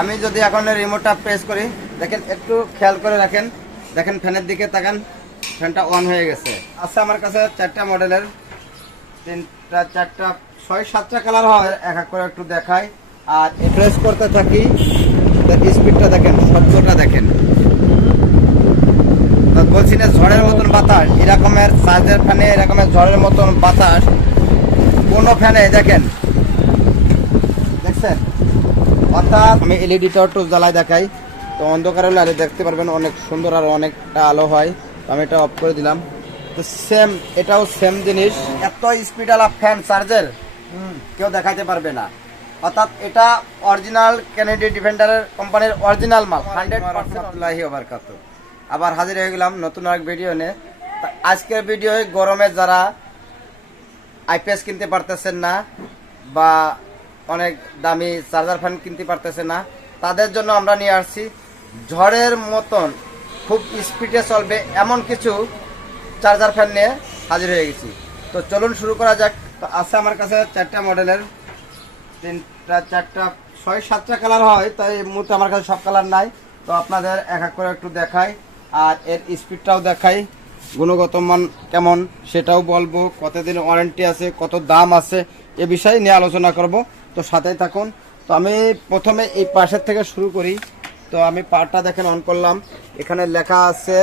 আমি যদি এখন রিমোটটা প্রেস করি, দেখেন একটু খেয়াল করে রাখেন, দেখেন ফ্যানের দিকে তাকান, ফ্যানটা অন হয়ে গেছে। আচ্ছা, আমার কাছে 4টা মডেলের 3টা 4টা 6-7টা কালার হয়, এক এক করে একটু দেখাই। আর প্রেস করতে থাকি, স্পিডটা দেখেন, শব্দটা দেখেন। বলছি না, ঝড়ের মতন বাতাস, এরকমের চার্জের ফ্যানে এরকমের ঝড়ের মতন বাতাস কোনো ফ্যানে দেখেন, দেখছেন? অর্থাৎ আমি এলইডিটা একটু জ্বালাই দেখাই, তো অন্ধকারে হলে দেখতে পারবেন অনেক সুন্দর আর অনেকটা আলো হয়। আমি এটা অফ করে দিলাম। তো সেম, এটাও সেম জিনিস। এত স্পিড আলা ফ্যান চার্জের কেউ দেখাইতে পারবে না। অর্থাৎ এটা অরিজিনাল কেনেডি ডিফেন্ডারের কোম্পানির অরিজিনাল মাল। 100% আবার হাজির হয়ে গেলাম নতুন এক ভিডিও নিয়ে। আজকের ভিডিওয় গরমে যারা আইপিএস কিনতে পারতেছেন না বা অনেক দামি চার্জার ফ্যান কিনতে পারতেছে না, তাদের জন্য আমরা নিয়ে আসছি ঝড়ের মতন খুব স্পিডে চলবে এমন কিছু চার্জার ফ্যান নিয়ে হাজির হয়ে গেছি। তো চলুন শুরু করা যাক। তো আছে আমার কাছে 4টা মডেলের 3টা 4টা 6-7টা কালার হয়, তাই এই মুহূর্তে আমার কাছে সব কালার নাই। তো আপনাদের এক এক করে একটু দেখাই আর এর স্পিডটাও দেখাই, গুণগত মান কেমন সেটাও বলবো, কতদিন ওয়ারেন্টি আছে, কত দাম আছে, এ বিষয়ে নিয়ে আলোচনা করব। তো সাথেই থাকুন। তো আমি প্রথমে এই পাশের থেকে শুরু করি। তো আমি পাওয়ারটা দেখেন অন করলাম, এখানে লেখা আছে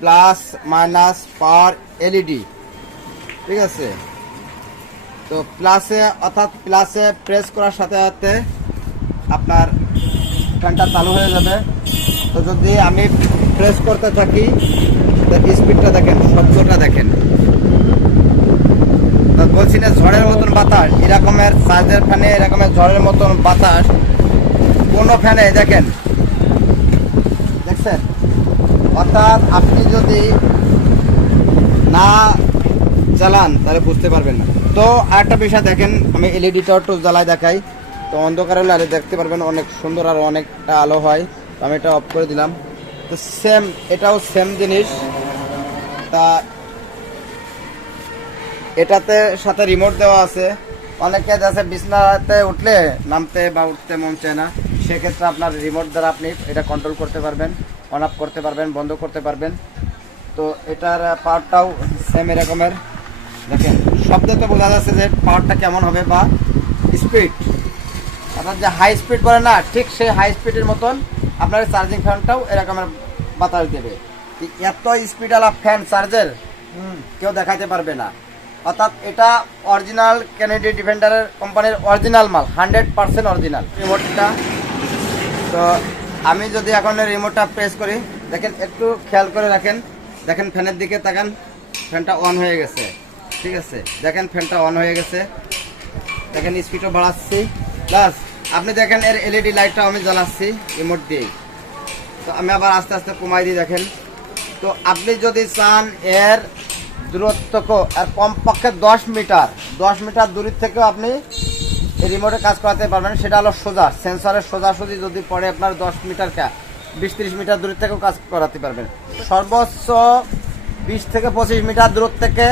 প্লাস মাইনাস পাওয়ার এলইডি, ঠিক আছে? তো প্লাসে, অর্থাৎ প্লাসে প্রেস করার সাথে সাথে আপনার ফ্যানটা চালু হয়ে যাবে। তো যদি আমি প্রেস করতে থাকি, স্পিডটা দেখেন, শব্দটা দেখেন। বলছি না, ঝড়ের মতন বাতাস, এরকমের চার্জের ফ্যানে এরকমের ঝড়ের মতন বাতাস কোনো ফ্যানে দেখেন, দেখছেন? অর্থাৎ আপনি যদি না চালান তাহলে বুঝতে পারবেন না। তো আরেকটা বিষয় দেখেন, আমি এলইডিটা একটু জ্বালাই দেখাই, তো অন্ধকারে হলে দেখতে পারবেন অনেক সুন্দর আর অনেকটা আলো হয়। তো আমি এটা অফ করে দিলাম। তো সেম, এটাও সেম জিনিস। তা এটাতে সাথে রিমোট দেওয়া আছে। অনেকে আছে বিছনাতে উঠলে নামতে বা উঠতে মন চায় না, সেক্ষেত্রে আপনার রিমোট দ্বারা আপনি এটা কন্ট্রোল করতে পারবেন, অন অফ করতে পারবেন, বন্ধ করতে পারবেন। তো এটার পাওয়ারটাও সেম এরকমের দেখেন, শব্দে তো বোঝা যাচ্ছে যে পাওয়ারটা কেমন হবে বা স্পিড। অর্থাৎ যে হাই স্পিড বলে না, ঠিক সেই হাই স্পিডের মতন আপনার চার্জিং ফ্যানটাও এরকমের বাতাস দেবে। এত স্পিড আলা ফ্যান চার্জের কেউ দেখাইতে পারবে না। অর্থাৎ এটা অরিজিনাল কেনেডি ডিফেন্ডারের কোম্পানির অরিজিনাল মাল, 100% অরিজিনাল রিমোটটা। তো আমি যদি এখন রিমোটটা প্রেস করি, দেখেন একটু খেয়াল করে রাখেন, দেখেন ফ্যানের দিকে তাকান, ফ্যানটা অন হয়ে গেছে, ঠিক আছে? দেখেন ফ্যানটা অন হয়ে গেছে, দেখেন স্পিডও বাড়াচ্ছি, প্লাস আপনি দেখেন এর এলইডি লাইটটা আমি জ্বালাচ্ছি রিমোট দিয়েই। তো আমি আবার আস্তে আস্তে কমাই দিই, দেখেন। তো আপনি যদি চান এর দূরত্ব আর কমপক্ষে 10 মিটার দূরের থেকেও আপনি এই রিমোটে কাজ করাতে পারবেন। সেটা হলো সোজা, সেন্সরের সোজাসুজি যদি পড়ে আপনার 10 মিটার 20-30 মিটার দূরের থেকেও কাজ করাতে পারবেন। সর্বোচ্চ 20 থেকে 25 মিটার দূর থেকে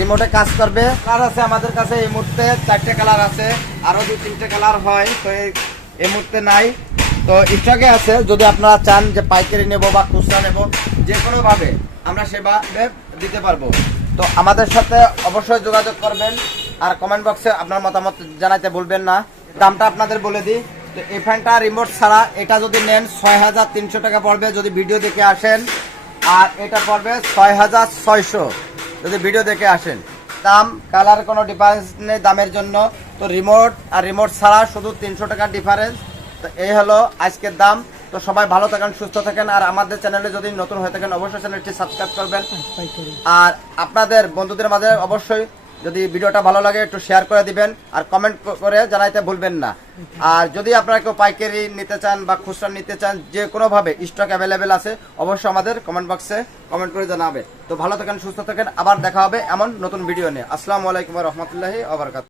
রিমোটে কাজ করবে। কালার আছে আমাদের কাছে এই মুহূর্তে 4টে কালার আছে, আরও 2-3টে কালার হয়, তো এই মুহূর্তে নাই। তো স্টকে আছে, যদি আপনারা চান যে পাইকারি নেব বা খুচরা নেব, যে কোনোভাবে আমরা সেভাবে দিতে পারবো। তো আমাদের সাথে অবশ্যই যোগাযোগ করবেন আর কমেন্ট বক্সে আপনার মতামত জানাইতে ভুলবেন না। দামটা আপনাদের বলে দিই। তো এই ফ্যানটা রিমোট ছাড়া এটা যদি নেন 6300 টাকা পড়বে যদি ভিডিও দেখে আসেন, আর এটা পড়বে 6600 যদি ভিডিও দেখে আসেন। দাম কালার কোনো ডিফারেন্স নেই দামের জন্য। তো রিমোট আর রিমোট ছাড়া শুধু 300 টাকার ডিফারেন্স। তো এই হলো আজকের দাম। তো সবাই ভালো থাকেন, সুস্থ থাকেন, আর আমাদের চ্যানেলে যদি নতুন হয়ে থাকেন অবশ্যই চ্যানেলটি সাবস্ক্রাইব করবেন। আর আপনাদের বন্ধুদের মাঝে অবশ্যই যদি ভিডিওটা ভালো লাগে একটু শেয়ার করে দিবেন আর কমেন্ট করে জানাইতে ভুলবেন না। আর যদি আপনারা কেউ পাইকারি নিতে চান বা খুচরা নিতে চান, যে কোনোভাবে স্টক অ্যাভেলেবেল আছে, অবশ্যই আমাদের কমেন্ট বক্সে কমেন্ট করে জানাবেন। তো ভালো থাকেন, সুস্থ থাকেন, আবার দেখা হবে এমন নতুন ভিডিও নিয়ে। আসসালামু আলাইকুম ওয়া রাহমাতুল্লাহি ওয়া বারাকাতুহু।